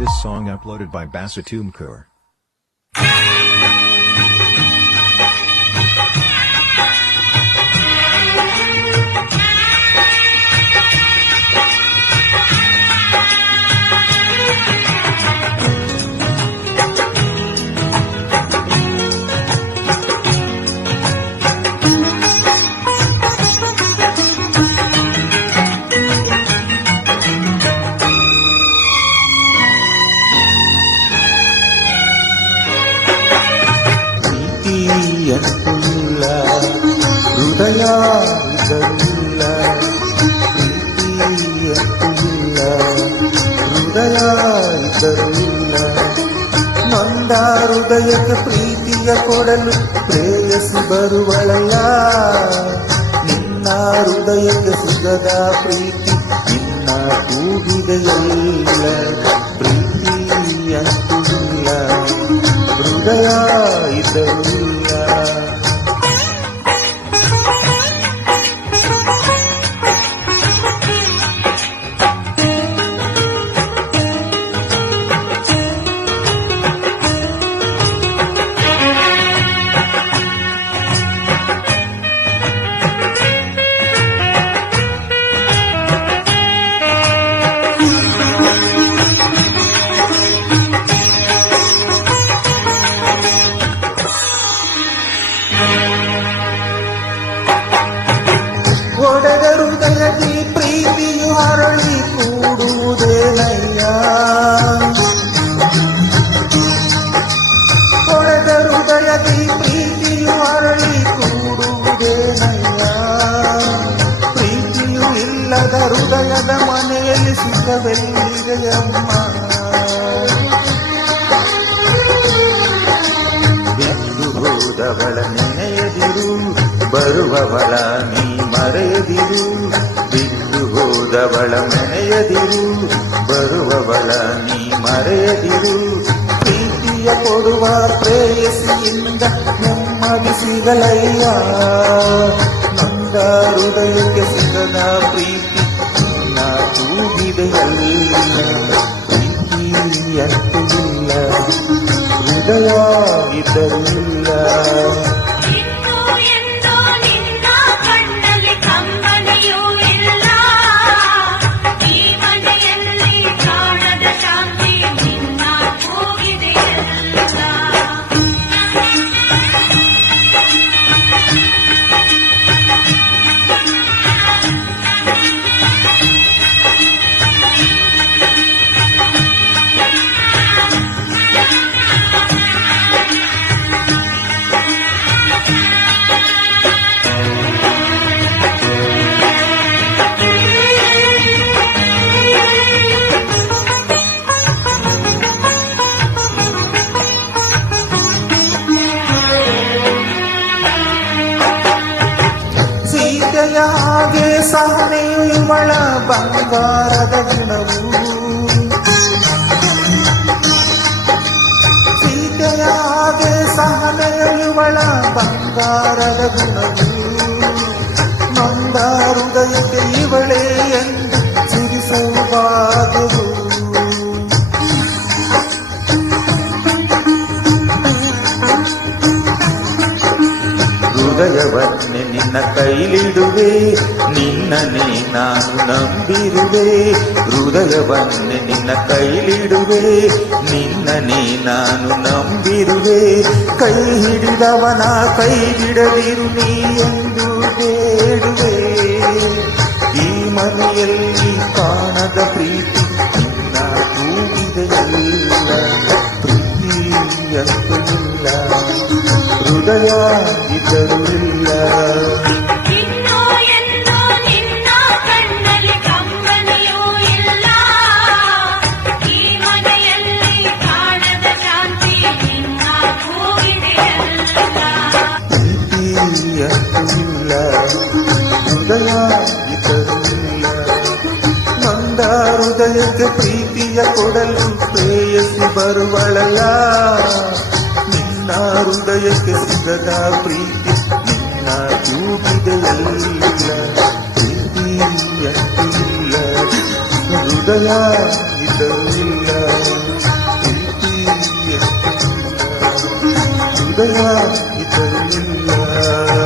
This song uploaded by Basatumkur. ಎಂತಿಲ್ಲ ಹೃದಯ ಇದರಿಲ್ಲ ಪ್ರೀತಿ ಎಂತಿಲ್ಲ ಹೃದಯ ಇದರಿಲ್ಲ ನೊಂದ ಹೃದಯಕ್ಕೆ ಪ್ರೀತಿಯ ಕೊಡಲು ಪ್ರೇಯಸಿ ಬರುವಳಲ್ಲ ನಿನ್ನ ಹೃದಯಕ್ಕೆ ಸಿಗದ ಪ್ರೀತಿ ನಿನ್ನ ಕೂಗಿದೆಯಲ್ಲ ಪ್ರೀತಿ ಎಂತಿಲ್ಲ ಹೃದಯ ಇದರಿಲ್ಲ ಒಡೆದ ಹೃದಯದಿ ಪ್ರೀತಿಯು ಹರಳಿ ಕೂಡುವುದೇನಯ್ಯ ಒಡೆದ ಹೃದಯದಿ ಪ್ರೀತಿಯು ಹರಳಿ ಕೂಡುವುದೇನಯ್ಯ ಪ್ರೀತಿಯು ಇಲ್ಲದ ಹೃದಯದ ಮನೆಯಲ್ಲಿ ಸುಖವೆಲ್ಲಿದೆಯಮ್ಮ ಬಿದ್ದು ಹೋದವಳ ನೆನೆಯದಿರು ಬರುವವಳ ನೀ ಮರೆಯದಿರು ಬಿದ್ದು ಹೋದವಳ ನೆನೆಯದಿರು ಬರುವವಳ ನೀ ಮರೆಯದಿರು ಪ್ರೀತಿಯ ಕೊಡುವ ಪ್ರೇಯಸಿಯಿಂದ ನೆಮ್ಮದಿ ಸಿಗಲಯ್ಯ ನೊಂದ ಹೃದಯಕ್ಕೆ ಸಿಗದ ಪ್ರೀತಿ ನಾ ಕೂಗಿದೆಯಲ್ಲ ಪ್ರೀತಿ ಎಂತಿಲ್ಲ ಹೃದಯ ಇದರಿಲ್ಲ ಹಾಗೆ ಸಹನೆಯು ಇವಳ ಬಂಗಾರದ ಗುಣವು ಸೀತೆಯ ಹಾಗೆ ಸಹನೆಯು ಇವಳ ಬಂಗಾರದ ಗುಣವು ನೊಂದ ಹೃದಯಕ್ಕೆ ಇವಳೇ ಎಂದು ಸಿರಿಸಬಾರದು ಹೃದಯವನ್ನೇ ನಿನ್ನ ಕೈಲಿಡುವೆ ನಿನ್ನನೇ ನಾನು ನಂಬಿರುವೆ ಹೃದಯವನ್ನೇ ನಿನ್ನ ಕೈಲಿಡುವೆ ನಿನ್ನನೇ ನಾನು ನಂಬಿರುವೆ ಕೈ ಹಿಡಿದವನ ಕೈ ಬಿಡದಿರು ನೀ ಎಂದು ಬೇಡುವೆ ಈ ಮನೆಯಲ್ಲಿ ಕಾಣದ ಪ್ರೀತಿ ನಿನ್ನ ಕೂಗಿದೆಯಲ್ಲ ಪ್ರೀತಿಯಂತೂ ಇಲ್ಲ ಹೃದಯ ಇದ್ದರೂ ಇಲ್ಲ ಪ್ರೀತಿಯಂತೂ ಹೃದಯ ಇದ್ದರೂ ಇಲ್ಲ ನೊಂದ ಹೃದಯಕ್ಕೆ ಪ್ರೀತಿಯ ಕೊಡಲು ಪ್ರೇಯಸಿ ಬರುವಳಲ್ಲ ನಿನ್ನ ಹೃದಯಕ್ಕೆ ಸಿಗದ ಪ್ರೀತಿ ನಿನ್ನ ಕೂಗಿದೆಯಲ್ಲ ಪ್ರೀತಿಯಂತಿಲ್ಲ ಹೃದಯ ಇದರಿಲ್ಲ ಹೃದಯ ಇತರು ಇಲ್ಲ